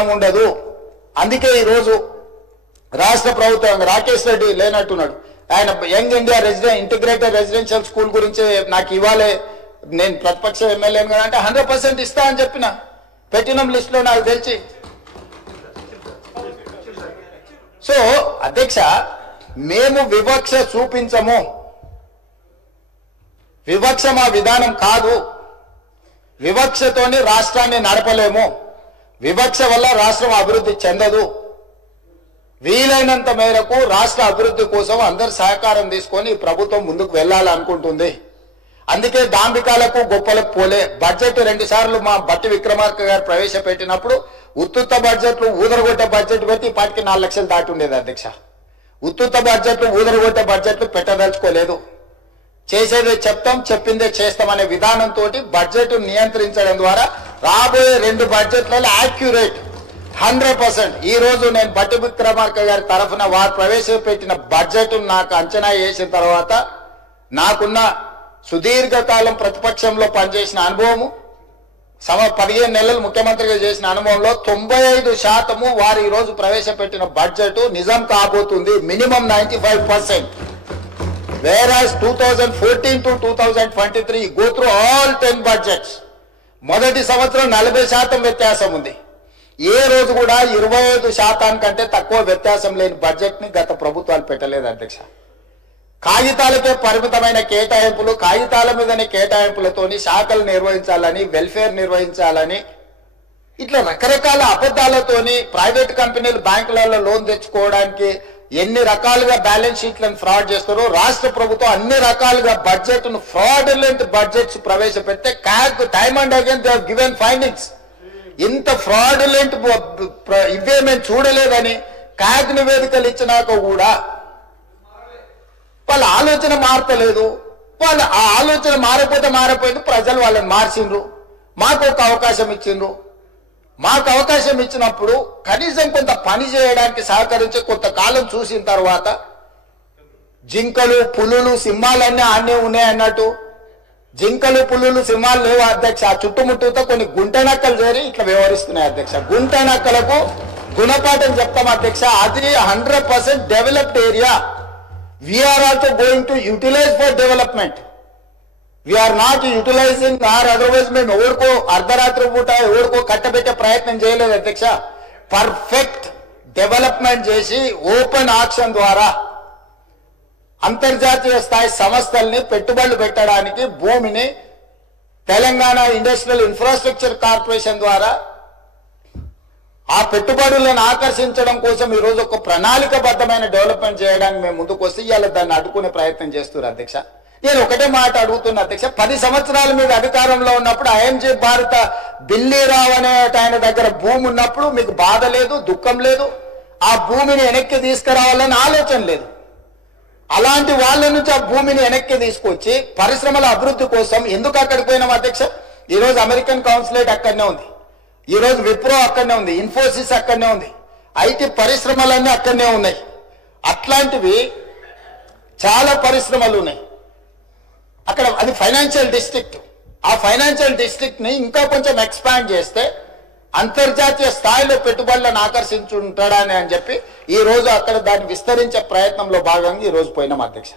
ఉండదు. అందుకే ఈ రోజు రాష్ట్ర ప్రభుత్వం రాకేష్ రెడ్డి లేనట్టున్నాడు. ఆయన young India integrated residential school గురించి నాకు ఇవ్వాలి, నేను ప్రతిపక్ష ఎమ్మెల్యేను కదా అంటే 100% ఇస్తా అని చెప్పిన పెట్టిన లిస్టులో నాకు తెలిసి. సో అధ్యక్ష, మేము వివక్ష చూపించము, వివక్ష మా విధానం కాదు. వివక్షతోని రాష్ట్రాన్ని నడపలేము. వివక్ష వల్ల రాష్ట్రం అభివృద్ధి చెందదు. వీలైనంత మేరకు రాష్ట్ర అభివృద్ధి కోసం అందరు సహకారం తీసుకొని ప్రభుత్వం ముందుకు వెళ్ళాలనుకుంటుంది. అందుకే దాంబికాలకు గొప్పలకు పోలే. బడ్జెట్ 2 సార్లు మా బట్టి విక్రమార్క గారు ప్రవేశపెట్టినప్పుడు ఉత్తుత్త బడ్జెట్లు ఊదరగొట్టే బడ్జెట్ పెట్టి ఇప్పటికి 4 లక్షలు దాటి ఉండేది అధ్యక్ష. ఉత్తుత్త బడ్జెట్లు ఊదరగొట్టే బడ్జెట్లు పెట్టదలుచుకోలేదు. చేసేదే చెప్తాం, చెప్పిందే చేస్తామనే విధానంతో బడ్జెట్ నియంత్రించడం ద్వారా రాబోయే 2 బడ్జెట్లలో యాక్యురేట్ 100%. ఈ రోజు నేను బట్టి విక్రమార్క గారి తరఫున వారు ప్రవేశపెట్టిన బడ్జెట్ నాకు అంచనా వేసిన తర్వాత నాకున్న సుదీర్ఘకాలం ప్రతిపక్షంలో పనిచేసిన అనుభవము, 15 నెలలు ముఖ్యమంత్రిగా చేసిన అనుభవంలో 95% వారు ఈ రోజు ప్రవేశపెట్టిన బడ్జెట్ నిజం కాబోతుంది. Minimum 95%. Whereas 2014 to 2023 go through all 10 budgets. మొదటి సంవత్సరం 40% వ్యత్యాసం ఉంది. ఏ రోజు కూడా 25% కంటే తక్కువ వ్యత్యాసం లేని బడ్జెట్ ని గత ప్రభుత్వాలు పెట్టలేదు అధ్యక్ష. కాగితాలకే పరిమితమైన కేటాయింపులు, కాగితాల మీదనే కేటాయింపులతోని శాఖలు నిర్వహించాలని, వెల్ఫేర్ నిర్వహించాలని, ఇట్లా రకరకాల అబద్ధాలతోని ప్రైవేట్ కంపెనీలు బ్యాంకులలో లోన్ తెచ్చుకోవడానికి ఎన్ని రకాలుగా బ్యాలెన్స్ షీట్లను ఫ్రాడ్ చేస్తారో రాష్ట్ర ప్రభుత్వం అన్ని రకాలుగా బడ్జెట్ ను ఫ్రాడులెంట్ బడ్జెట్స్ ప్రవేశపెడితే time and again they have given findings. ఇంత ఫ్రాడులెంట్ ఇవే మేము చూడలేదని క్యాగ్ నివేదికలు ఇచ్చినాక కూడా వాళ్ళ ఆలోచన మారతలేదు. వాళ్ళ ఆ ఆలోచన మారిపోయింది. ప్రజలు వాళ్ళని మార్చిండ్రు, మాకు ఒక అవకాశం ఇచ్చిండ్రు. మాకు అవకాశం ఇచ్చినప్పుడు కనీసం కొంత పని చేయడానికి సహకరించి కొంతకాలం చూసిన తర్వాత జింకలు, పులులు, సింహాలన్నీ ఆనే ఉన్నాయి అన్నట్టు జింకలు, పులులు, సింహాలు లేవు అధ్యక్ష. ఆ చుట్టుముట్టుతో కొన్ని గుంటనక్కలు చేరి ఇట్లా వ్యవహరిస్తున్నాయి అధ్యక్ష. గుంటనక్కలకు గుణపాఠం చెప్తాం అధ్యక్ష. అది 100% developed area. We are also going to utilise for development. We are not utilising or otherwise మేము ఎవరికో అర్ధరాత్రి పూట ఎవరికో కట్టబెట్టే ప్రయత్నం చేయలేదు అధ్యక్ష. పర్ఫెక్ట్ డెవలప్మెంట్ చేసి ఓపెన్ ఆక్షన్ ద్వారా అంతర్జాతీయ స్థాయి సంస్థల్ని పెట్టుబడులు పెట్టడానికి భూమిని తెలంగాణ ఇండస్ట్రియల్ ఇన్ఫ్రాస్ట్రక్చర్ కార్పొరేషన్ ద్వారా ఆ పెట్టుబడులను ఆకర్షించడం కోసం ఈరోజు ఒక ప్రణాళికబద్ధమైన డెవలప్మెంట్ చేయడానికి మేము ముందుకు వస్తే ఇవాళ దాన్ని అడ్డుకునే ప్రయత్నం చేస్తున్నారు అధ్యక్ష. నేను ఒకటే మాట అడుగుతున్నా అధ్యక్ష, 10 సంవత్సరాల మీద అధికారంలో ఉన్నప్పుడు ఐఎంజీ భారత బిల్లీరావు అనే ఆయన దగ్గర భూమి ఉన్నప్పుడు మీకు బాధ లేదు, దుఃఖం లేదు. ఆ భూమిని వెనక్కి తీసుకురావాలని ఆలోచన లేదు. అలాంటి వాళ్ళ నుంచి ఆ భూమిని వెనక్కి తీసుకొచ్చి పరిశ్రమల అభివృద్ధి కోసం ఎందుకు అక్కడికి పోయినాం అధ్యక్ష? ఈరోజు అమెరికన్ కౌన్సిలేట్ అక్కడనే ఉంది, ఈరోజు విప్రో అక్కడనే ఉంది, ఇన్ఫోసిస్ అక్కడనే ఉంది, ఐటీ పరిశ్రమలన్నీ అక్కడనే ఉన్నాయి. అట్లాంటివి చాలా పరిశ్రమలు ఉన్నాయి అక్కడ. అది ఫైనాన్షియల్ డిస్ట్రిక్ట్. ఆ ఫైనాన్షియల్ డిస్ట్రిక్ట్ ని ఇంకా కొంచెం ఎక్స్పాండ్ చేస్తే అంతర్జాతీయ స్థాయిలో పెట్టుబడులను ఆకర్షించుంటాడని అని చెప్పి ఈ రోజు అక్కడ దాన్ని విస్తరించే ప్రయత్నంలో భాగంగా ఈ రోజు పోయినాం అధ్యక్ష.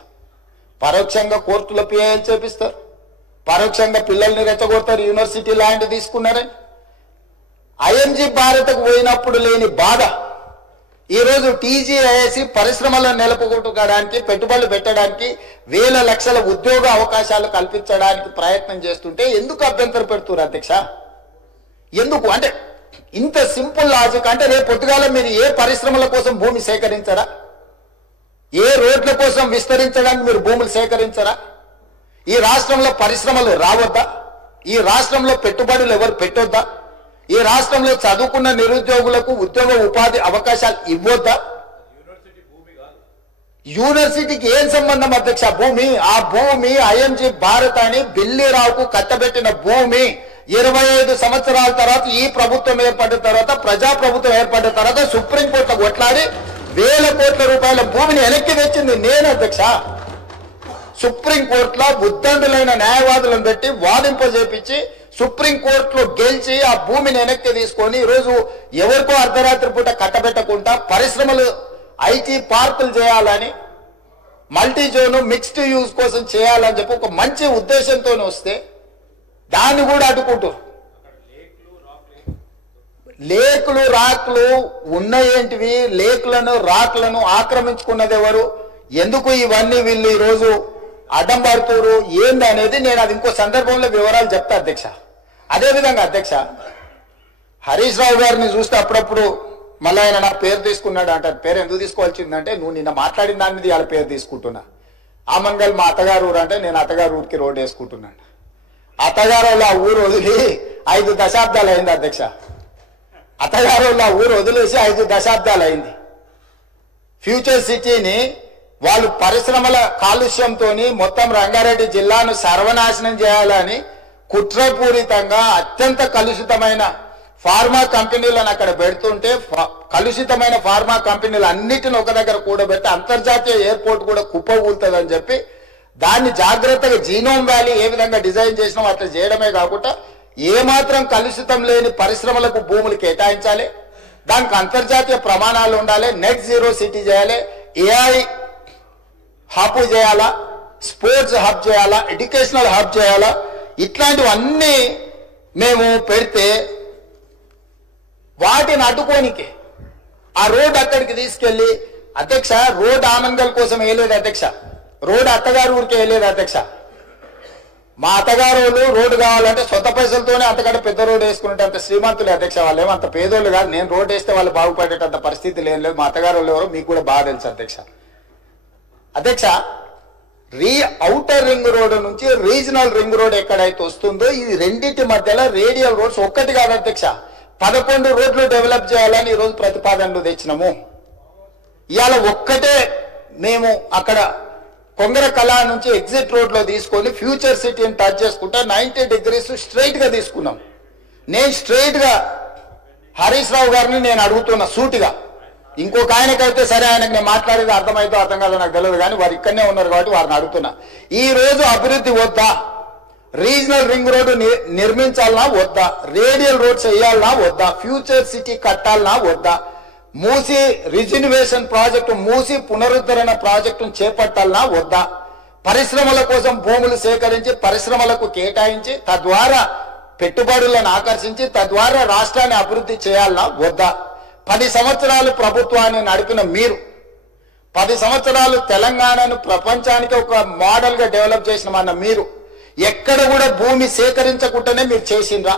పరోక్షంగా కోర్టులో పిఐఎల్ చేపిస్తారు, పరోక్షంగా పిల్లల్ని రెచ్చగొడతారు, యూనివర్సిటీ ల్యాండ్ తీసుకున్నారని. ఐఎంజీ భారత్కు పోయినప్పుడు లేని బాధ ఈ రోజు టీజీఐఎస్సి పరిశ్రమలను నెలకొల్పడానికి, పెట్టుబడులు పెట్టడానికి, వేల లక్షల ఉద్యోగ అవకాశాలు కల్పించడానికి ప్రయత్నం చేస్తుంటే ఎందుకు అభ్యంతరం పెడుతున్నారు అధ్యక్ష? ఎందుకు అంటే ఇంత సింపుల్ లాజిక్. అంటే రేపు పొద్దుగాల మీరు ఏ పరిశ్రమల కోసం భూమి సేకరించరా? ఏ రోడ్ల కోసం విస్తరించడానికి మీరు భూములు సేకరించరా? ఈ రాష్ట్రంలో పరిశ్రమలు రావద్దా? ఈ రాష్ట్రంలో పెట్టుబడులు ఎవరు పెట్టొద్దా? ఈ రాష్ట్రంలో చదువుకున్న నిరుద్యోగులకు ఉద్యోగ ఉపాధి అవకాశాలు ఇవ్వద్దా? యూనివర్సిటీకి ఏం సంబంధం అధ్యక్ష భూమి? ఆ భూమి ఐఎంజీ భారత్ అని బిల్లీరావుకు కట్టబెట్టిన భూమి 25 సంవత్సరాల తర్వాత ఈ ప్రభుత్వం ఏర్పడిన తర్వాత, ప్రజాప్రభుత్వం ఏర్పడిన తర్వాత సుప్రీంకోర్టులో కొట్లాడి వేల కోట్ల రూపాయల భూమిని వెనక్కి తెచ్చింది నేను అధ్యక్ష. సుప్రీంకోర్టులో ఉద్దండులైన న్యాయవాదులను పెట్టి వాదింపజేపించి సుప్రీంకోర్టులో గెలిచి ఆ భూమిని వెనక్కి తీసుకొని ఈరోజు ఎవరికో అర్ధరాత్రి పూట కట్టబెట్టకుండా పరిశ్రమలు ఐటీ పార్కులు చేయాలని మల్టీ జోన్ మిక్స్డ్ యూజ్ కోసం చేయాలని చెప్పి ఒక మంచి ఉద్దేశంతో వస్తే దాన్ని కూడా అడ్డుకుంటారు. లేకులు రాకులు ఉన్నయేంటివి, లేకులను రాకులను ఆక్రమించుకున్నది ఎవరు, ఎందుకు ఇవన్నీ వీళ్ళు ఈరోజు అడ్డం పడుతున్నారు ఏంది అనేది నేను అది ఇంకో సందర్భంలో వివరాలు చెప్తా అధ్యక్ష. అదేవిధంగా అధ్యక్ష, హరీష్ రావు గారిని చూస్తే అప్పుడప్పుడు మళ్ళీ ఆయన నా పేరు తీసుకున్నాడు అంటారు. పేరు ఎందుకు తీసుకోవాల్సిందంటే నువ్వు నిన్న మాట్లాడిన దాని మీద వాళ్ళ పేరు తీసుకుంటున్నా. ఆమంగల్ మా అత్తగారు ఊరు అంటే నేను అత్తగారు ఊరికి రోడ్డు వేసుకుంటున్నాను. అత్తగారు ఆ ఊరు వదిలి 5 దశాబ్దాలు అయింది అధ్యక్ష. అత్తగారు ఆ ఊరు వదిలేసి 5 దశాబ్దాలు అయింది. ఫ్యూచర్ సిటీని వాళ్ళు పరిశ్రమల కాలుష్యంతో మొత్తం రంగారెడ్డి జిల్లాను సర్వనాశనం చేయాలని కుట్రపూరితంగా అత్యంత కలుషితమైన ఫార్మా కంపెనీలను అక్కడ పెడుతుంటే కలుషితమైన ఫార్మా కంపెనీలు అన్నిటిని ఒక దగ్గర కూడబెట్టి అంతర్జాతీయ ఎయిర్పోర్ట్ కూడా కుప్పకూలుతుందని చెప్పి దాన్ని జాగ్రత్తగా జీనోమ్ వ్యాలీ ఏ విధంగా డిజైన్ చేసినాం అట్లా చేయడమే కాకుండా ఏమాత్రం కలుషితం లేని పరిశ్రమలకు భూములు కేటాయించాలి, దానికి అంతర్జాతీయ ప్రమాణాలు ఉండాలి, నెట్ జీరో సిటీ చేయాలి, ఏఐ హబ్ చేయాలా, స్పోర్ట్స్ హబ్ చేయాలా, ఎడ్యుకేషనల్ హబ్ చేయాలా, ఇట్లాంటివన్నీ మేము పెడితే వాటిని అడ్డుకోనికే ఆ రోడ్ అక్కడికి తీసుకెళ్లి అధ్యక్ష రోడ్ ఆమంగల్ కోసం వేయలేదు అధ్యక్ష, రోడ్ అత్తగారు ఊరికి వేయలేదు అధ్యక్ష. మా అత్తగారు రోడ్డు కావాలంటే సొంత పైసలతోనే అంతకంటే పెద్ద రోడ్డు వేసుకున్నట్టు అంత శ్రీమంతులే అధ్యక్ష. వాళ్ళు ఏమంత పేదోళ్ళు కాదు. నేను రోడ్డు వేస్తే వాళ్ళు బాగుపడేటంత పరిస్థితి లేదు. మా అత్తగారు ఎవరో మీకు కూడా బాగా తెలుసు అధ్యక్ష. అధ్యక్ష, ఔటర్ రింగ్ రోడ్ నుంచి రీజనల్ రింగ్ రోడ్ ఎక్కడైతే వస్తుందో ఈ రెండింటి మధ్యలో రేడియల్ రోడ్స్ ఒక్కటి కాదు అధ్యక్ష, 11 రోడ్లు డెవలప్ చేయాలని ఈరోజు ప్రతిపాదనలు తెచ్చినాము. ఇవాళ ఒక్కటే మేము అక్కడ కొంగర కళా నుంచి ఎగ్జిట్ రోడ్లో తీసుకొని ఫ్యూచర్ సిటీని టచ్ చేసుకుంటా 90 డిగ్రీస్ స్ట్రైట్ గా తీసుకున్నాం. నేను స్ట్రైట్ గా హరీష్ రావు గారిని నేను అడుగుతున్నా సూటిగా, ఇంకొక ఆయనకైతే సరే ఆయనకు నేను మాట్లాడేది అర్థమైతే అర్థం కాదో నాకు తెలియదు, కానీ వారు ఇక్కడనే ఉన్నారు కాబట్టి వారిని అడుగుతున్నా. ఈ రోజు అభివృద్ధి వద్దా, రీజనల్ రింగ్ రోడ్డు నిర్మించాలనా వద్దా, రేడియల్ రోడ్స్ వేయాలనా వద్దా, ఫ్యూచర్ సిటీ కట్టాలనా వద్దా, మూసి రిజిన్యువేషన్ ప్రాజెక్టు మూసి పునరుద్ధరణ ప్రాజెక్టును చేపట్టాలనా వద్దా, పరిశ్రమల కోసం భూములు సేకరించి పరిశ్రమలకు కేటాయించి తద్వారా పెట్టుబడులను ఆకర్షించి తద్వారా రాష్ట్రాన్ని అభివృద్ధి చేయాలనా వద్దా. 10 సంవత్సరాలు ప్రభుత్వాన్ని నడిపిన మీరు 10 సంవత్సరాలు తెలంగాణను ప్రపంచానికి ఒక మోడల్ గా డెవలప్ చేసినమన్న మీరు ఎక్కడ కూడా భూమి సేకరించకుండానే మీరు చేసిండ్రా?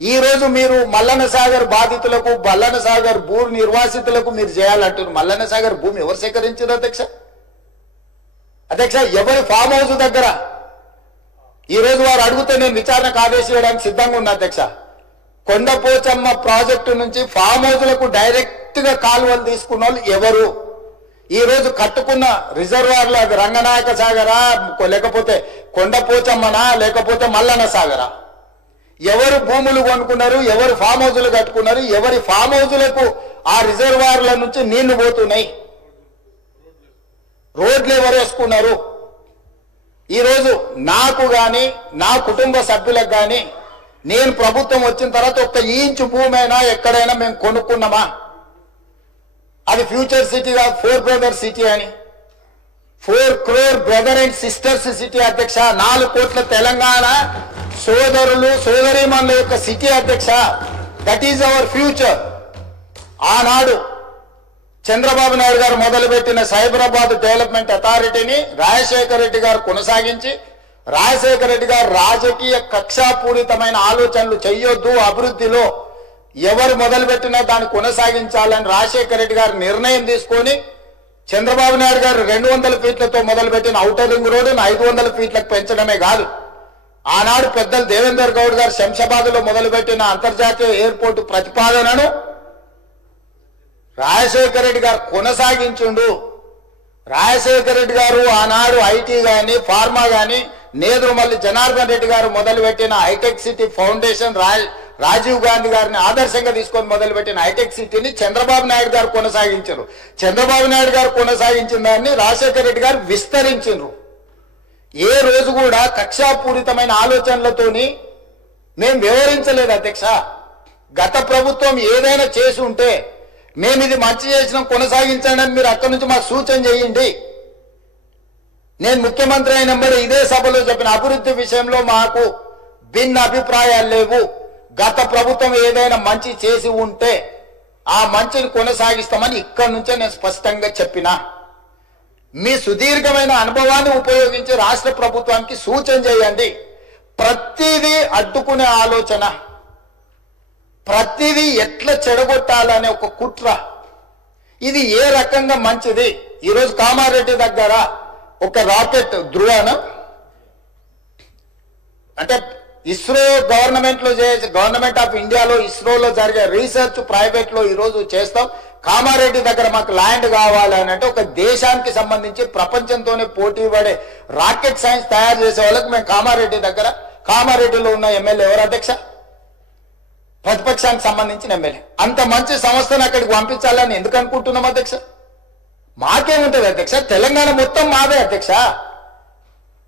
ఈ రోజు మీరు మల్లన్న సాగర్ బాధితులకు మల్లన్న సాగర్ భూ నిర్వాసితులకు మీరు చేయాలంటున్నారు. మల్లన్న సాగర్ భూమి ఎవరు సేకరించారు అధ్యక్ష? అధ్యక్ష, ఎవరి ఫామ్ హౌస్ దగ్గర ఈ రోజు వారు అడిగితే నేను విచారణకు ఆదేశించడానికి సిద్ధంగా ఉన్నా అధ్యక్ష. కొండపోచమ్మ ప్రాజెక్టు నుంచి ఫామ్ హౌస్లకు డైరెక్ట్ గా కాలువలు తీసుకున్న వాళ్ళు ఎవరు? ఈ రోజు కట్టుకున్న రిజర్వాయర్ల రంగనాయక సాగరా, లేకపోతే కొండపోచమ్మనా, లేకపోతే మల్లన్న సాగరా? ఎవరు భూములు కొనుక్కున్నారు, ఎవరు ఫామ్ హౌజులు కట్టుకున్నారు, ఎవరి ఫామ్ హౌజులకు ఆ రిజర్వాయర్ల నుంచి నీళ్లు పోతున్నాయి, రోడ్లు ఎవరు వేసుకున్నారు? ఈరోజు నాకు గాని నా కుటుంబ సభ్యులకు గాని నేను ప్రభుత్వం వచ్చిన తర్వాత 1 ఇంచు భూమి అయినా ఎక్కడైనా మేము కొనుక్కున్నామా? అది ఫ్యూచర్ సిటీ కాదు, 4 బ్రదర్ సిటీ అని, 4 crore brother and sisters city అధ్యక్ష. 4 కోట్ల తెలంగాణ సోదరులు సోదరీమణుల యొక్క సిటీ అధ్యక్ష. That is our future. ఆనాడు చంద్రబాబు నాయుడు గారు మొదలుపెట్టిన సైబరాబాద్ డెవలప్మెంట్ అథారిటీని రాజశేఖర రెడ్డి గారు కొనసాగించి, రాజశేఖర రెడ్డి గారు రాజకీయ కక్షాపూరితమైన ఆలోచనలు చెయ్యొద్దు, అభివృద్ధిలో ఎవరు మొదలుపెట్టినా దాన్ని కొనసాగించాలని రాజశేఖర రెడ్డి గారు నిర్ణయం తీసుకొని చంద్రబాబు నాయుడు గారు 200 ఫీట్లతో మొదలుపెట్టిన ఔటర్ రింగ్ రోడ్డును 500 ఫీట్లకు పెంచడమే కాదు, ఆనాడు పెద్దలు దేవేందర్ గౌడ్ గారు శంషాబాద్ లో మొదలుపెట్టిన అంతర్జాతీయ ఎయిర్పోర్టు ప్రతిపాదనను రాజశేఖర రెడ్డి గారు కొనసాగించుండు. రాజశేఖర రెడ్డి గారు ఆనాడు ఐటీ గాని ఫార్మా గాని నేదురుమల్లి జనార్దన్ రెడ్డి గారు మొదలుపెట్టిన hitech city foundation Rajiv Gandhi గారిని ఆదర్శంగా తీసుకొని మొదలుపెట్టిన హైటెక్ సిటీని చంద్రబాబు నాయుడు గారు కొనసాగించారు. చంద్రబాబు నాయుడు గారు కొనసాగించిన దాన్ని రాజశేఖర రెడ్డి గారు విస్తరించారు. ఏ రోజు కూడా కక్షాపూరితమైన ఆలోచనలతోని మేము వివరించలేదు అధ్యక్ష. గత ప్రభుత్వం ఏదైనా చేసి ఉంటే మేము ఇది మంచి చేసిన కొనసాగించండి అని మీరు అక్కడి నుంచి మాకు సూచన చేయండి. నేను ముఖ్యమంత్రి అయినప్పుడు ఇదే సభలో చెప్పిన అభివృద్ధి విషయంలో మాకు భిన్న అభిప్రాయాలు లేవు. గత ప్రభుత్వం ఏదైనా మంచి చేసి ఉంటే ఆ మంచిని కొనసాగిస్తామని ఇక్కడి నుంచే నేను స్పష్టంగా చెప్పిన. మీ సుదీర్ఘమైన అనుభవాన్ని ఉపయోగించి రాష్ట్ర ప్రభుత్వానికి సూచన చేయండి. ప్రతిదీ అడ్డుకునే ఆలోచన, ప్రతిదీ ఎట్లా చెడగొట్టాలనే ఒక కుట్ర, ఇది ఏ రకంగా మంచిది? ఈరోజు కామారెడ్డి దగ్గర ఒక రాకెట్ ధృవన అంటే ఇస్రో గవర్నమెంట్ ఆఫ్ ఇండియాలో ఇస్రోలో జరిగే రీసెర్చ్ ప్రైవేట్ లో ఈరోజు చేస్తాం. కామారెడ్డి దగ్గర మాకు ల్యాండ్ కావాలని అంటే ఒక దేశానికి సంబంధించి ప్రపంచంతోనే పోటీ పడే రాకెట్ సైన్స్ తయారు చేసే వాళ్ళకి మేము కామారెడ్డిలో ఉన్న ఎమ్మెల్యే ఎవరు అధ్యక్ష? ప్రతిపక్షానికి సంబంధించిన ఎమ్మెల్యే. అంత మంచి సంస్థను అక్కడికి పంపించాలని ఎందుకు అనుకుంటున్నాం అధ్యక్ష? మాకేముంటది అధ్యక్ష? తెలంగాణ మొత్తం మాదే అధ్యక్ష.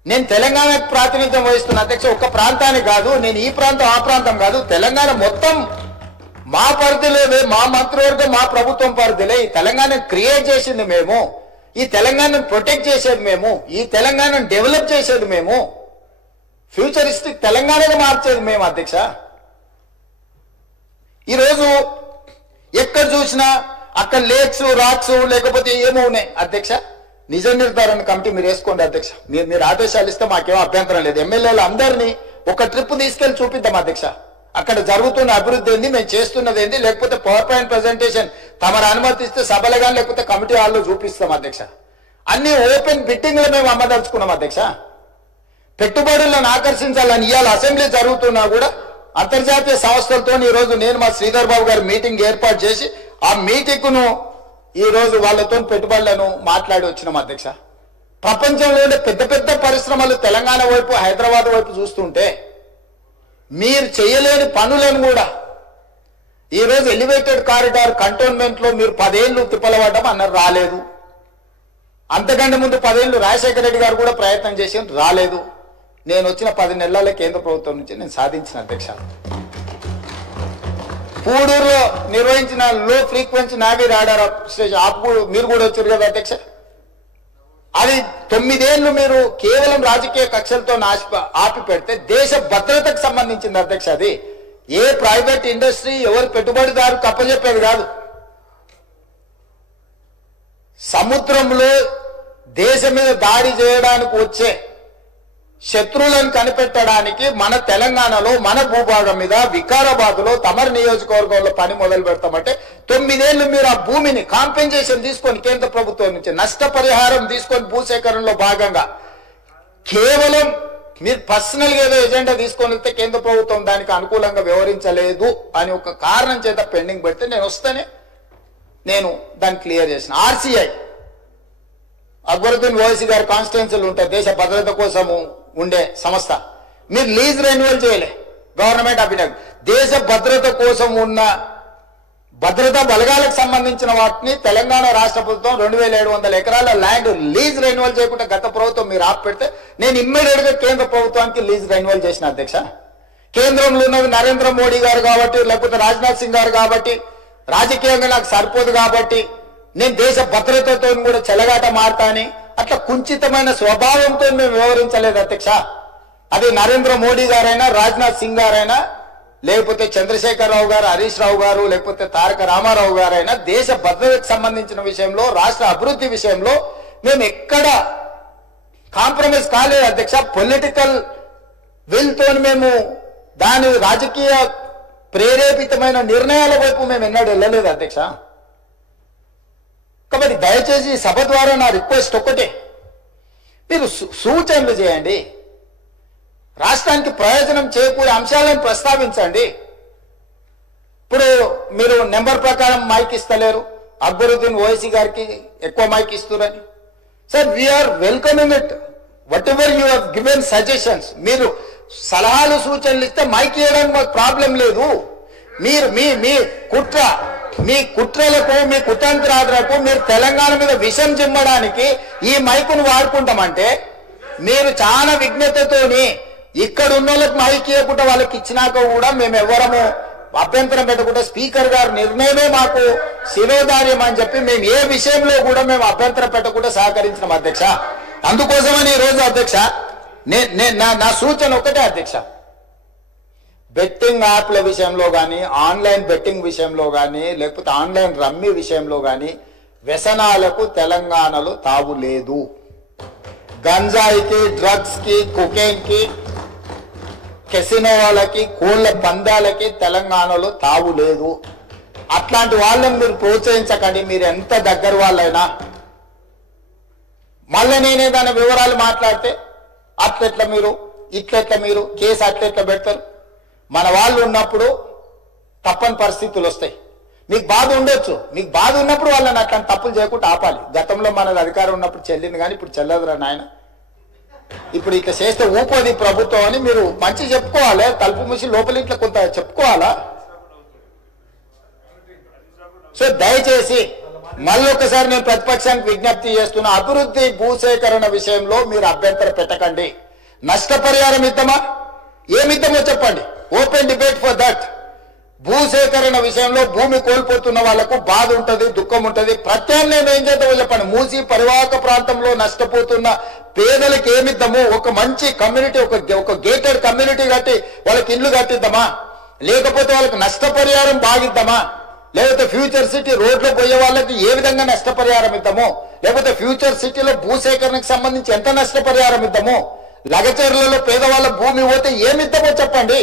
నేను తెలంగాణకు ప్రాతినిధ్యం వహిస్తున్న అధ్యక్ష. ఒక్క ప్రాంతానికి కాదు, నేను ఈ ప్రాంతం ఆ ప్రాంతం కాదు, తెలంగాణ మొత్తం మా పరిధిలోనే, మా మంత్రివర్గం మా ప్రభుత్వం పరిధిలే. ఈ తెలంగాణను క్రియేట్ చేసింది మేము, ఈ తెలంగాణను ప్రొటెక్ట్ చేసేది మేము, ఈ తెలంగాణను డెవలప్ చేసేది మేము, ఫ్యూచరిస్టిక్ తెలంగాణగా మార్చేది మేము అధ్యక్ష. ఈరోజు ఎక్కడ చూసినా అక్కడ లేక్స్ రాక్స్ లేకపోతే ఏమో ఉన్నాయి అధ్యక్ష. నిజ నిర్ధారణ కమిటీ మీరు వేసుకోండి అధ్యక్ష. మీరు ఆదేశాలు ఇస్తే మాకేమో అభ్యంతరం లేదు. ఎమ్మెల్యేలు అందరినీ ఒక ట్రిప్ తీసుకెళ్లి చూపిద్దాం అధ్యక్ష. అక్కడ జరుగుతున్న అభివృద్ధి ఏంది, మేము చేస్తున్నది ఏంది, లేకపోతే పవర్ పాయింట్ ప్రెజెంటేషన్ తమరు అనుమతిస్తే సభలు కానీ లేకపోతే కమిటీ హాల్లో చూపిస్తాం అధ్యక్ష. అన్ని ఓపెన్ బిట్టింగ్లు మేము అమ్మదలుచుకున్నాం అధ్యక్ష. పెట్టుబడులను ఆకర్షించాలని ఇవాళ అసెంబ్లీ జరుగుతున్నా కూడా అంతర్జాతీయ సంస్థలతో ఈరోజు నేను మా శ్రీధర్ బాబు గారు మీటింగ్ ఏర్పాటు చేసి ఆ మీటింగ్ ను ఈ రోజు వాళ్ళతో పెట్టుబడులను మాట్లాడి వచ్చినాం అధ్యక్ష. ప్రపంచంలోనే పెద్ద పెద్ద పరిశ్రమలు తెలంగాణ వైపు హైదరాబాద్ వైపు చూస్తుంటే మీరు చేయలేని పనులను కూడా ఈరోజు ఎలివేటెడ్ కారిడార్ కంటోన్మెంట్ లో మీరు 10 ఏళ్ళు తిప్పలబడ్డం అన్నారు, రాలేదు. అంతకంటే ముందు 10 ఏళ్ళు రాజశేఖర రెడ్డి గారు కూడా ప్రయత్నం చేసి రాలేదు. నేను వచ్చిన 10 నెలల కేంద్ర ప్రభుత్వం నుంచి నేను సాధించిన అధ్యక్ష. పూడూరులో నిర్వహించిన లో ఫ్రీక్వెన్సీ నావీ రాడార్ స్టేషన్ మీరు కూడా వచ్చారు కదా అధ్యక్ష. అది 9 ఏళ్ళు మీరు కేవలం రాజకీయ కక్షలతో ఆపి పెడితే దేశ భద్రతకు సంబంధించింది అధ్యక్ష. అది ఏ ప్రైవేట్ ఇండస్ట్రీ ఎవరు పెట్టుబడిదారు కప్పచెప్పేది కాదు. సముద్రంలో దేశం మీద దాడి చేయడానికి వచ్చే శత్రువులను కనిపెట్టడానికి మన తెలంగాణలో మన భూభాగం మీద వికారాబాద్ లో తమరు నియోజకవర్గంలో పని మొదలు పెడతామంటే 9 ఏళ్ళు మీరు ఆ భూమిని కాంపెన్సేషన్ తీసుకొని కేంద్ర ప్రభుత్వం నుంచి నష్టపరిహారం తీసుకొని భూసేకరణలో భాగంగా కేవలం మీరు పర్సనల్ గా ఏదో ఎజెండా తీసుకొని వెళ్తే కేంద్ర ప్రభుత్వం దానికి అనుకూలంగా వ్యవహరించలేదు అని ఒక కారణం చేత పెండింగ్ పెడితే నేను వస్తేనే నేను దాన్ని క్లియర్ చేసిన. ఆర్సీఐ అక్బరుద్దీన్ ఓవైసీ గారి కాన్స్టిట్యున్సీలు ఉంటాయి, దేశ భద్రత కోసము ఉండే సంస్థ. మీరు లీజ్ రెన్యువల్ చేయలే. గవర్నమెంట్ ఆఫ్ ఇండియా దేశ భద్రత కోసం ఉన్న భద్రతా బలగాలకు సంబంధించిన వాటిని తెలంగాణ రాష్ట్ర ప్రభుత్వం 2700 ఎకరాల ల్యాండ్ లీజ్ రెన్యువల్ చేయకుండా గత ప్రభుత్వం మీరు ఆపి పెడితే నేను ఇమ్మీడియట్ గా కేంద్ర ప్రభుత్వానికి లీజ్ రెన్యువల్ చేసిన అధ్యక్ష. కేంద్రంలో ఉన్నది నరేంద్ర మోడీ గారు కాబట్టి లేకపోతే రాజ్నాథ్ సింగ్ గారు కాబట్టి రాజకీయంగా నాకు సరిపోదు కాబట్టి నేను దేశ భద్రతతో కూడా చెలగాట మారతాని అట్లా కుంచితమైన స్వభావంతో మేము వ్యవహరించలేదు అధ్యక్ష. అది నరేంద్ర మోడీ గారైనా రాజ్నాథ్ సింగ్ గారైనా లేకపోతే చంద్రశేఖరరావు గారు, హరీష్ రావు గారు, లేకపోతే తారక రామారావు గారైనా దేశ భద్రతకు సంబంధించిన విషయంలో రాష్ట్ర అభివృద్ధి విషయంలో మేము ఎక్కడ కాంప్రమైజ్ కాలేదు అధ్యక్ష. పొలిటికల్ విల్ తో మేము దాని రాజకీయ ప్రేరేపితమైన నిర్ణయాల వైపు మేము ఎన్నడూ వెళ్ళలేదు అధ్యక్ష. కాబట్టి దయచేసి సభ ద్వారా నా రిక్వెస్ట్ ఒక్కటే, మీరు సూచనలు చేయండి, రాష్ట్రానికి ప్రయోజనం చేకూరే అంశాలను ప్రస్తావించండి. ఇప్పుడు మీరు నెంబర్ ప్రకారం మైక్ ఇస్తలేరు, అక్బరుద్దీన్ ఓవైసీ గారికి ఎక్కువ మైక్ ఇస్తున్నారని. Sir we are welcoming it, whatever you have given suggestions. మీరు సలహాలు సూచనలు ఇస్తే మైక్ ఇవ్వడానికి మాకు ప్రాబ్లం లేదు. మీరు మీ కుట్రలకు మీ కుతంత్రాలకు మీరు తెలంగాణ మీద విషం చిమ్మడానికి ఈ మైకును వాడుకుంటామంటే మీరు చాలా విజ్ఞతతోని ఇక్కడ ఉన్న వాళ్ళకి మైక్ ఇవ్వకుండా వాళ్ళకి ఇచ్చినాక కూడా మేము ఎవరము అభ్యంతరం పెట్టకుండా స్పీకర్ గారు నిర్ణయమే మాకు శిరోధార్యం అని చెప్పి మేము ఏ విషయంలో కూడా మేము అభ్యంతరం పెట్టకుండా సహకరించినాం అధ్యక్ష. అందుకోసమని ఈరోజు అధ్యక్ష నా సూచన ఒకటే అధ్యక్ష, బెట్టింగ్ యాప్ల విషయంలో కానీ ఆన్లైన్ బెట్టింగ్ విషయంలో కానీ లేకపోతే ఆన్లైన్ రమ్మీ విషయంలో కానీ వ్యసనాలకు తెలంగాణలో తావు లేదు. గంజాయికి, డ్రగ్స్ కి, కొకైన్ కి, కెసినో వాళ్ళకి, కోళ్ల పందాలకి తెలంగాణలో తావు లేదు. అట్లాంటి వాళ్ళని మీరు ప్రోత్సహించకండి. మీరు ఎంత దగ్గర వాళ్ళైనా మళ్ళీ నేనేదైనా వివరాలు మాట్లాడితే అట్లెట్లా మీరు ఇట్లెట్లా మీరు కేసు అట్లెట్లా పెడతారు. మన వాళ్ళు ఉన్నప్పుడు తప్పని పరిస్థితులు వస్తాయి. మీకు బాధ ఉండొచ్చు, మీకు బాధ ఉన్నప్పుడు వాళ్ళని అట్లాంటి తప్పులు చేయకుండా ఆపాలి. గతంలో మనది అధికారం ఉన్నప్పుడు చెల్లింది కానీ ఇప్పుడు చెల్లదురా నాయన. ఇప్పుడు ఇట్లా చేస్తే ఊపది ప్రభుత్వం అని మీరు మంచి చెప్పుకోవాలి. తలుపు మూసి లోపల ఇట్లా కొంత చెప్పుకోవాలా. సో దయచేసి మళ్ళీ ఒకసారి నేను ప్రతిపక్షానికి విజ్ఞప్తి చేస్తున్నా, అభివృద్ధి భూసేకరణ విషయంలో మీరు అభ్యంతరం పెట్టకండి. నష్టపరిహారం ఇద్దామా, ఏమిద్దామో చెప్పండి. Open debate for that. భూసేకరణ విషయంలో భూమి కోల్పోతున్న వాళ్లకు బాధ ఉంటుంది, దుఃఖం ఉంటుంది. ప్రత్యామ్నాయం ఏం చేద్దామో చెప్పండి. మూసి పరివాహక ప్రాంతంలో నష్టపోతున్న పేదలకు ఏమిద్దాము, ఒక మంచి కమ్యూనిటీ, ఒక గేటెడ్ కమ్యూనిటీ కట్టి వాళ్ళకి ఇల్లు కట్టిద్దామా, లేకపోతే వాళ్ళకి నష్టపరిహారం బాగిద్దామా, లేకపోతే ఫ్యూచర్ సిటీ రోడ్లో పోయే వాళ్ళకి ఏ విధంగా నష్టపరిహారం ఇద్దాము, లేకపోతే ఫ్యూచర్ సిటీలో భూసేకరణకు సంబంధించి ఎంత నష్టపరిహారం ఇద్దాము, లగచర్లలో పేదవాళ్ళ భూమి పోతే ఏమిద్దామో చెప్పండి.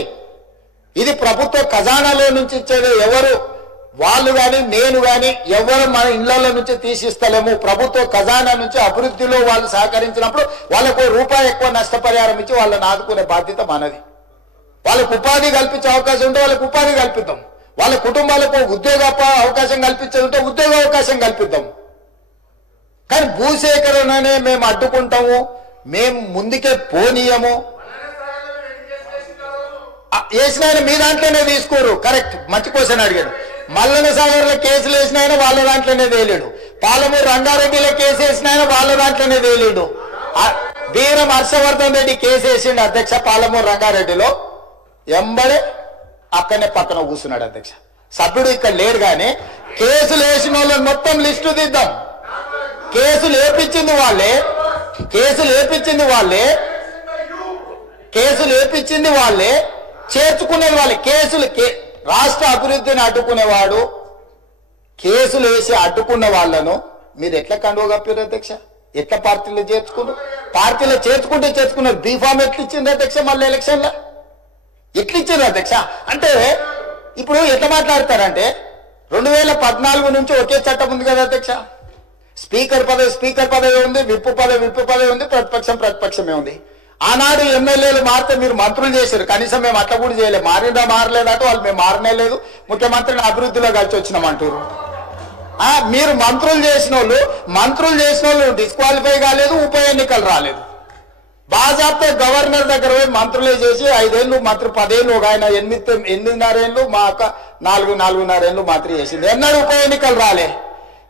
ఇది ప్రభుత్వ ఖజానాలో నుంచి ఇచ్చేది ఎవరు, వాళ్ళు కానీ నేను కానీ ఎవరు మన ఇళ్ల నుంచి తీసిస్తలేము. ప్రభుత్వ ఖజానా నుంచి అభివృద్ధిలో వాళ్ళు సహకరించినప్పుడు వాళ్ళకు రూపాయి ఎక్కువ నష్టపరిహారం ఇచ్చి వాళ్ళని ఆదుకునే బాధ్యత మనది. వాళ్ళకు ఉపాధి కల్పించే అవకాశం ఉంటే వాళ్ళకు ఉపాధి కల్పిద్దాం. వాళ్ళ కుటుంబాలకు ఉద్యోగ అవకాశం కల్పించేది ఉంటే ఉద్యోగ అవకాశం కల్పిద్దాం. కానీ భూసేకరణనే మేము అడ్డుకుంటాము, మేము ముందుకే పోనీయము. వేసిన మీ దాంట్లోనే తీసుకోరు. కరెక్ట్, మంచి క్వశ్చన్ అడిగాడు. మల్లన సాగర్ లో కేసులు వేసిన ఆయన వాళ్ళ దాంట్లోనే వేయలేడు. పాలమూరు రంగారెడ్డిలో కేసు వేసిన ఆయన వాళ్ళ దాంట్లోనే వేయలేడు. వీరం హర్షవర్ధన్ రెడ్డి కేసు వేసిండు అధ్యక్ష పాలమూరు రంగారెడ్డిలో, ఎంబడే అక్కడనే పక్కన కూర్చున్నాడు అధ్యక్ష. సభ్యుడు ఇక్కడ లేరు కానీ కేసులు వేసిన వాళ్ళని మొత్తం లిస్టు తీద్దాం. కేసులు వేపించింది వాళ్ళే, కేసులు వేపించింది వాళ్ళే, కేసులు వేపించింది వాళ్ళే, చేర్చుకునేది వాళ్ళే. కేసులు రాష్ట్ర అభివృద్ధిని అడ్డుకునేవాడు కేసులు వేసి అడ్డుకున్న వాళ్ళను మీరు ఎట్లా కండువ కప్పారు అధ్యక్ష? ఎట్లా పార్టీలో చేర్చుకున్నారు? పార్టీలో చేర్చుకున్నారు. బీఫామ్ ఎట్లా ఇచ్చింది అధ్యక్ష? మళ్ళీ ఎలక్షన్లో ఎట్లా ఇచ్చింది అధ్యక్ష? అంటే ఇప్పుడు ఎట్లా మాట్లాడతారంటే 2014 నుంచి ఒకే చట్టం ఉంది కదా అధ్యక్ష. స్పీకర్ పదవి ఉంది, విప్పు పదవి ఉంది, ప్రతిపక్షమే ఉంది. ఆనాడు ఎమ్మెల్యేలు మారితే మీరు మంత్రులు చేశారు, కనీసం మేము అట్లా కూడా చేయలేదు. మారలేదట వాళ్ళు, మేము మారనే లేదు, ముఖ్యమంత్రిని అభివృద్ధిలో కలిసి వచ్చినామంటారు. మీరు మంత్రులు చేసిన వాళ్ళు డిస్క్వాలిఫై కాలేదు, ఉప ఎన్నికలు రాలేదు. బాజాబ్తా గవర్నర్ దగ్గర పోయి మంత్రులే చేసి 5 ఏళ్ళు మంత్రి, 10 ఏళ్ళు, ఒక ఆయన 8.5 ఏళ్ళు, మా అక్క 4.5 ఏళ్ళు మంత్రి చేసింది. ఎన్నడూ ఉప ఎన్నికలు రాలే.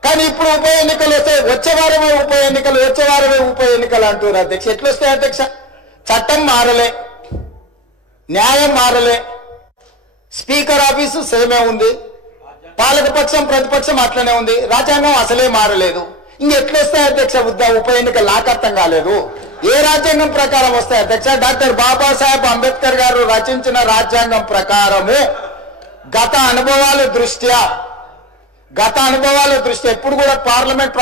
కానీ ఇప్పుడు ఉప ఎన్నికలు వస్తాయి, వచ్చే వారమే ఉప ఎన్నికలు అంటారు అధ్యక్ష. ఎట్లా వస్తాయి అధ్యక్ష? చట్టం మారలే, న్యాయం మారలే, స్పీకర్ ఆఫీసు సేమే ఉంది, పాలకపక్షం ప్రతిపక్షం అట్లనే ఉంది, రాజ్యాంగం అసలే మారలేదు. ఇంకెట్లా వస్తాయి అధ్యక్ష ఉప ఎన్నికలు? నాకు అర్థం కాలేదు. ఏ రాజ్యాంగం ప్రకారం వస్తాయి అధ్యక్ష? డాక్టర్ బాబాసాహెబ్ అంబేద్కర్ గారు రచించిన రాజ్యాంగం ప్రకారము గత అనుభవాల దృష్ట్యా ఎప్పుడు కూడా పార్లమెంట్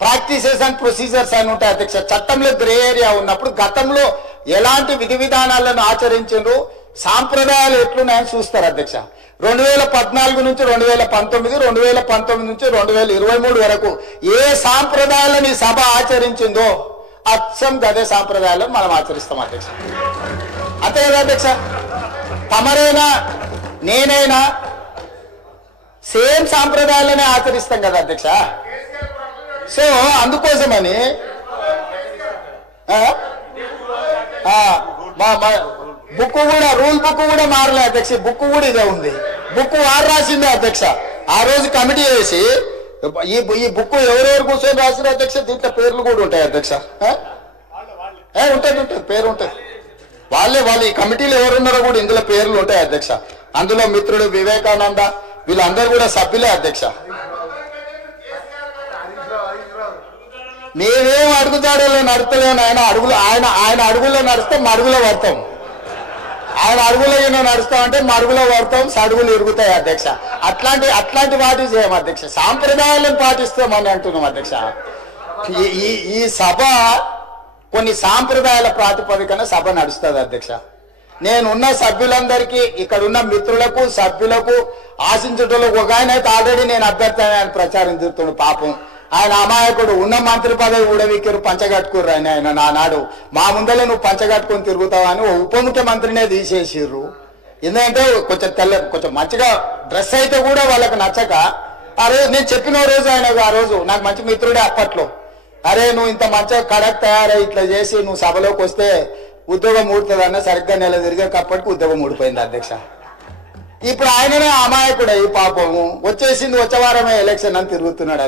ప్రాక్టీసెస్ అండ్ ప్రొసీజర్స్ అని ఉంటాయి అధ్యక్ష. చట్టంలో గ్రే ఏరియా ఉన్నప్పుడు గతంలో ఎలాంటి విధి విధానాలను ఆచరించారు, సాంప్రదాయాలు ఎట్లున్నాయని చూస్తారు అధ్యక్ష. 2014 నుంచి 2019, 2019 నుంచి 2023 వరకు ఏ సాంప్రదాయాలను ఈ సభ ఆచరించిందో అచ్చం గదే సాంప్రదాయాలను మనం ఆచరిస్తాం అధ్యక్ష. అంతే కదా అధ్యక్ష? తమరైనా నేనైనా సేమ్ సాంప్రదాయాలనే ఆచరిస్తాం కదా అధ్యక్ష. సో అందుకోసమని బుక్ కూడా, రూల్ బుక్ కూడా మారలే అధ్యక్ష. బుక్ కూడా ఇదే ఉంది. బుక్ వారు రాసిందే అధ్యక్ష. ఆ రోజు కమిటీ వేసి ఈ బుక్ ఎవరెవరు కూర్చొని రాసిన అధ్యక్ష, దీంట్లో పేర్లు కూడా ఉంటాయి అధ్యక్ష. ఉంటుంది, పేరు ఉంటుంది. వాళ్ళు ఈ కమిటీలో ఎవరున్నారో కూడా ఇందులో పేర్లు ఉంటాయి అధ్యక్ష. అందులో మిత్రుడు వివేకానంద వీళ్ళందరూ కూడా సభ్యులే అధ్యక్ష. మేమేం అడుగుతాడో నడుస్తలేము. ఆయన అడుగుల్లో నడిస్తే మడుగులో పడతాం. ఆయన అడుగులో నడుస్తామంటే మడుగులో పడతాం, సడుగులు ఇరుగుతాయి అధ్యక్ష. అట్లాంటి వాటి చేయం అధ్యక్ష. సాంప్రదాయాలను పాటిస్తామని అంటున్నాం అధ్యక్ష. ఈ సభ కొన్ని సాంప్రదాయాల ప్రాతిపదికన సభ నడుస్తుంది అధ్యక్ష. నేనున్న సభ్యులందరికీ, ఇక్కడ ఉన్న మిత్రులకు సభ్యులకు ఆశించటోళ్ళకు ఒక ఆయన అయితే ఆల్రెడీ నేను అభ్యర్థి అని ప్రచారం చేస్తున్నాడు. పాపం ఆయన అమాయకుడు. ఉన్న మంత్రి పదవి ఊడవిక్కిరు, పంచగట్టుకుర్రు అని ఆయన నానాడు. మా ముందరే నువ్వు పంచగట్టుకుని తిరుగుతావు అని ఉప ముఖ్యమంత్రినే తీసేసిర్రు. ఎందుకంటే కొంచెం మంచిగా డ్రెస్ అయితే కూడా వాళ్ళకి నచ్చక, ఆ రోజు నేను చెప్పిన రోజు ఆయన ఆ రోజు నాకు మంచి మిత్రుడే అప్పట్లో, అరే నువ్వు ఇంత మంచిగా కడక్ తయారై ఇట్లా చేసి నువ్వు సభలోకి వస్తే ఉద్యోగం ఊడుతుందన్న సరిగ్గా నెల తిరిగేటప్పటికి ఉద్యోగం ఊడిపోయింది అధ్యక్ష. ఇప్పుడు ఆయననే అమాయకుడే ఈ పాపము. వచ్చేసింది వచ్చే వారమే ఎలక్షన్ అని తిరుగుతున్నాడు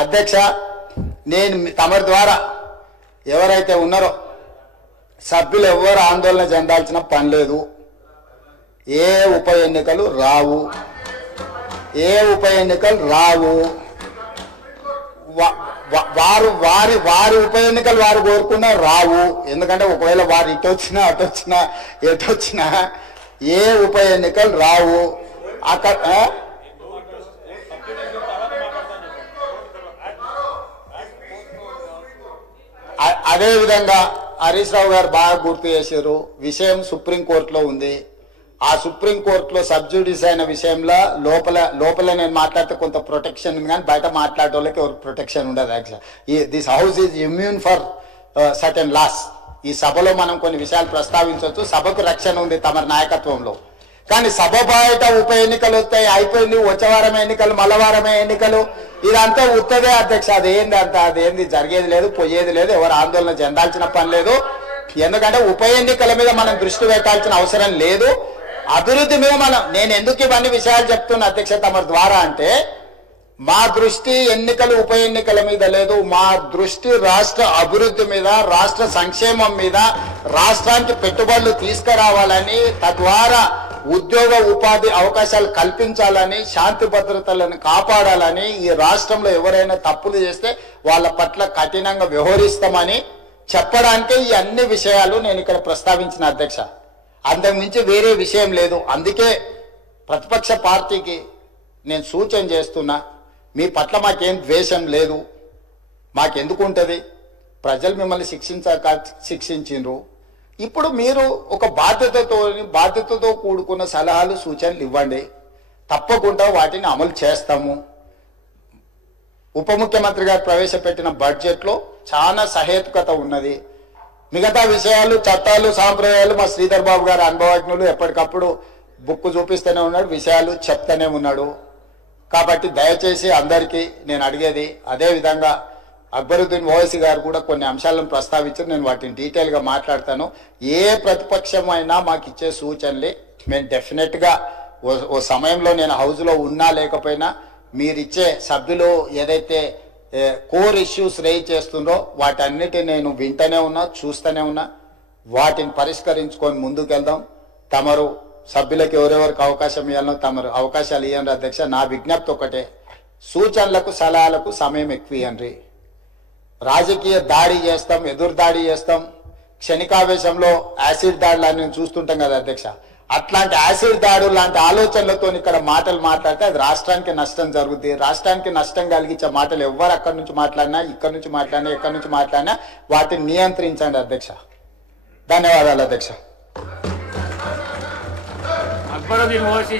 అధ్యక్ష. నేను తమరి ద్వారా ఎవరైతే ఉన్నారో సభ్యులు ఎవరు ఆందోళన చెందాల్సిన పని లేదు. ఏ ఉప ఎన్నికలు రావు. వారి ఉప ఎన్నికలు వారు కోరుకున్నా రావు. ఎందుకంటే ఒకవేళ వారు ఇటొచ్చినా ఎటొచ్చినా ఏ ఉప ఎన్నికలు రావు. అక్కడ అదేవిధంగా హరీష్ రావు గారు బాగా గుర్తు చేశారు. విషయం సుప్రీంకోర్టులో ఉంది. ఆ సుప్రీంకోర్టులో సబ్జుడిస్ అయిన విషయంలో లోపల నేను మాట్లాడితే కొంత ప్రొటెక్షన్ ఉంది, కానీ బయట మాట్లాడే వాళ్ళకి ఎవరు ప్రొటెక్షన్ ఉండదు. Actual this house is immune for certain laws. ఈ సభలో మనం కొన్ని విషయాలు ప్రస్తావించవచ్చు. సభకు రక్షణ ఉంది తమ నాయకత్వంలో. కానీ సభ బయట ఉప ఎన్నికలు వస్తాయి, అయిపోయింది, వచ్చే వారమే ఎన్నికలు, మళ్ళా వారమే ఎన్నికలు, ఇదంతా ఉత్తదే అధ్యక్ష. అదేంది జరిగేది లేదు, పోయేది లేదు, ఎవరు ఆందోళన చెందాల్సిన పని లేదు. ఎందుకంటే ఉప ఎన్నికల మీద మనం దృష్టి పెట్టాల్సిన అవసరం లేదు. అభివృద్ధి మీద నేను ఎందుకు ఇవన్నీ విషయాలు చెప్తున్నా అధ్యక్ష తమ ద్వారా అంటే, మా దృష్టి ఎన్నికలు ఉప ఎన్నికల మీద లేదు. మా దృష్టి రాష్ట్ర అభివృద్ధి మీద, రాష్ట్ర సంక్షేమం మీద, రాష్ట్రానికి పెట్టుబడులు తీసుకురావాలని, తద్వారా ఉద్యోగ ఉపాధి అవకాశాలు కల్పించాలని, శాంతి భద్రతలను కాపాడాలని, ఈ రాష్ట్రంలో ఎవరైనా తప్పులు చేస్తే వాళ్ళ పట్ల కఠినంగా వ్యవహరిస్తామని చెప్పడానికే ఈ అన్ని విషయాలు నేను ఇక్కడ ప్రస్తావించిన అధ్యక్ష. అంతకుమించి వేరే విషయం లేదు. అందుకే ప్రతిపక్ష పార్టీకి నేను సూచన చేస్తున్నా, మీ పట్ల మాకేం ద్వేషం లేదు. మాకెందుకు ఉంటుంది? ప్రజలు మిమ్మల్ని శిక్షించిండ్రు. ఇప్పుడు మీరు ఒక బాధ్యతతో కూడుకున్న సలహాలు సూచనలు ఇవ్వండి. తప్పకుండా వాటిని అమలు చేస్తాము. ఉప ముఖ్యమంత్రి గారు ప్రవేశపెట్టిన బడ్జెట్లో చాలా సహేతుకత ఉన్నది. మిగతా విషయాలు, చట్టాలు, సాంప్రదాయాలు మా శ్రీధర్ బాబు గారు అనుభవజ్ఞులు, ఎప్పటికప్పుడు బుక్ చూపిస్తూనే ఉన్నాడు, విషయాలు చెప్తూనే ఉన్నాడు. కాబట్టి దయచేసి అందరికీ నేను అడిగేది, అదేవిధంగా అక్బరుద్దీన్ ఓవైసీ గారు కూడా కొన్ని అంశాలను ప్రస్తావించారు. నేను వాటిని డీటెయిల్గా మాట్లాడతాను. ఏ ప్రతిపక్షమైనా మాకు ఇచ్చే సూచనలే మేము డెఫినెట్గా ఓ సమయంలో నేను హౌస్లో ఉన్నా లేకపోయినా మీరిచ్చే సభ్యులు ఏదైతే కోర్ ఇష్యూస్ రేజ్ చేస్తుందో వాటన్నిటిని నేను వింటూనే ఉన్నా, చూస్తూనే ఉన్నా. వాటిని పరిష్కరించుకొని ముందుకెళ్దాం. తమరు సభ్యులకు ఎవరెవరికి అవకాశం ఇవ్వాలనో తమరు అవకాశాలు ఇవ్వండి అధ్యక్ష. నా విజ్ఞప్తి ఒకటే, సూచనలకు సలహాలకు సమయం ఎక్కువ ఇవ్వండి. రాజకీయ దాడి చేస్తాం, ఎదురు దాడి చేస్తాం, క్షణికావేశంలో యాసిడ్ దాడులు చూస్తుంటాం కదా అధ్యక్ష. అట్లాంటి యాసిడ్ దాడులు లాంటి ఆలోచనలతో ఇక్కడ మాటలు మాట్లాడితే అది రాష్ట్రానికి నష్టం జరుగుతుంది. రాష్ట్రానికి నష్టం కలిగించే మాటలు ఎవరు అక్కడి నుంచి మాట్లాడినా, ఇక్కడి నుంచి మాట్లాడినా, ఎక్కడి నుంచి మాట్లాడినా వాటిని నియంత్రించండి అధ్యక్ష. ధన్యవాదాలు అధ్యక్ష. అక్బరుద్దీన్ ఓవైసీ